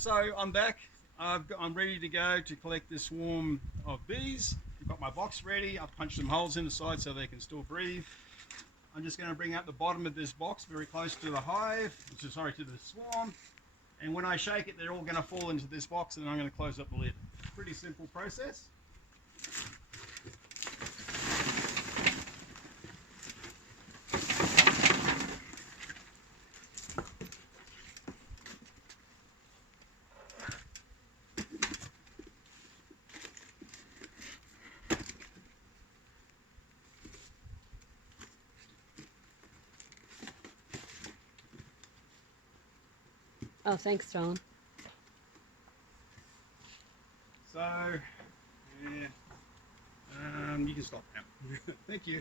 So I'm back. I'm ready to go to collect this swarm of bees. I've got my box ready. I've punched some holes in the side so they can still breathe. I'm just going to bring up the bottom of this box very close to the hive, sorry, to the swarm. And when I shake it, they're all going to fall into this box, and I'm going to close up the lid. Pretty simple process. Oh, thanks, John. So, yeah, you can stop now. Thank you.